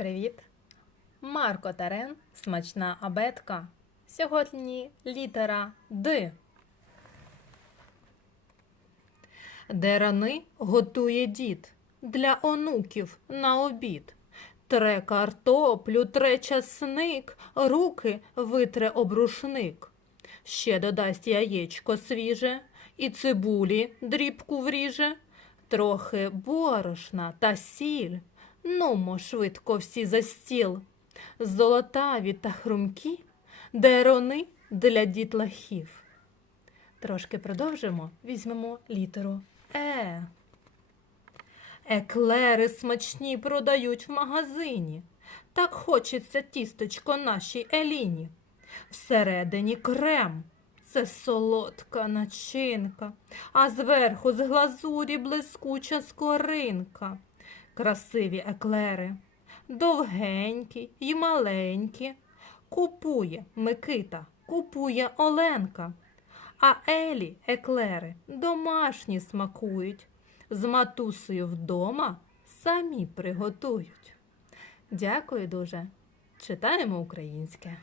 Привіт! Марко Тарен, смачна абетка. Сьогодні літера Д. Де рани готує дід для онуків на обід. Тре картоплю, тре часник, руки витре обрушник. Ще додасть яєчко свіже і цибулі дрібку вріже, трохи борошна та сіль. Нумо швидко всі за стіл. Золотаві та хрумкі, дерони для дітлахів. Трошки продовжимо, візьмемо літеру Е. Еклери смачні продають в магазині. Так хочеться тісточко нашій Еліні. Всередині крем. Це солодка начинка, а зверху з глазурі блискуча скоринка. Красиві еклери, довгенькі й маленькі. Купує Микита, купує Оленка. А Елі еклери домашні смакують. З матусею вдома самі приготують. Дякую дуже. Читаємо українське.